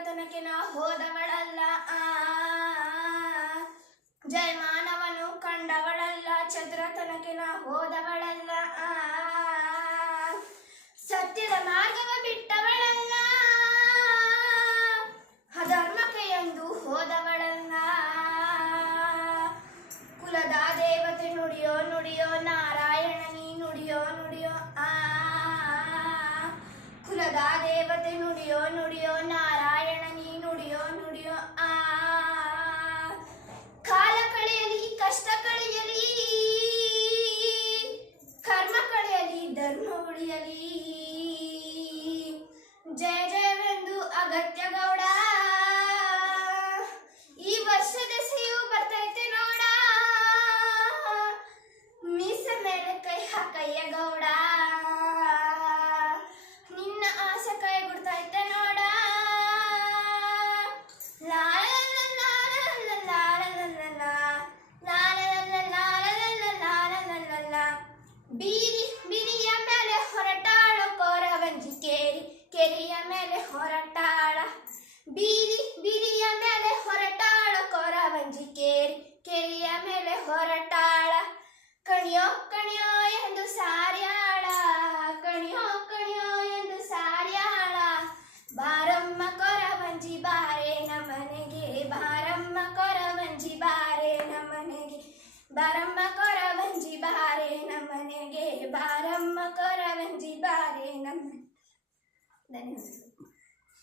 ಚತುರತನಕಿನ ಹೋದವಳಲ್ಲ. ಆ, ಜಯಮಾನವನು ಕಂಡವಳಲ್ಲ. ಚತುರತನಕಿನ ಹೋದವಳಲ್ಲ. ಆ, ಸತ್ಯದ ಮಾರ್ಗವ ಬಿಟ್ಟವಳಲ್ಲ. ಅಧರ್ಮಕ್ಕೆ ಎಂದು ಹೋದವಳಲ್ಲ. ಕುಲದ ದೇವತೆ ನುಡಿಯೋ ನುಡಿಯೋ, ನಾರಾಯಣ ನೀ ನುಡಿಯೋ ನುಡಿಯೋ. ಆ, ಕುಲದ ದೇವತೆ ನುಡಿಯೋ ನುಡಿಯೋ, ನಾರಾಯಣ ಧರ್ಮ ಉಳಿಯಲಿ ಜಯ ಜಯವೆಂದು ಅಗತ್ಯ ಮೇಲೆ ಹೊರಟಾಳ ಬೀದಿ ಬಿರಿಯ ಮೇಲೆ ಹೊರಟಾಳ ಕೋರವಂಜಿ ಕೇರಿ ಕೆರಿಯ ಮೇಲೆ ಹೊರಟಾಳ ಕಣಿಯೋ ಕಣಿಯೋ ಎಂದು ಸಾರ್ಯಾಳ ಕಣಿಯೋ ಕಣಿಯೋ ಎಂದು ಸಾರ್ಯಾಳ ಬಾರಮ್ಮ ಕೊರವಂಜಿ ಬಾರೆ ನಮ್ಮನೆಗೆ ಬಾರಮ್ಮ ಕೊರವಂಜಿ ಬಾರೆ ನಮ್ಮನೆಗೆ ಬಾರಮ್ಮ ಕೊರವಂಜಿ ಬಾರೆ ನಮ್ಮನೆಗೆ ಬಾರಮ್ಮ ಕೊರವಂಜಿ ಬಾರೆ That is.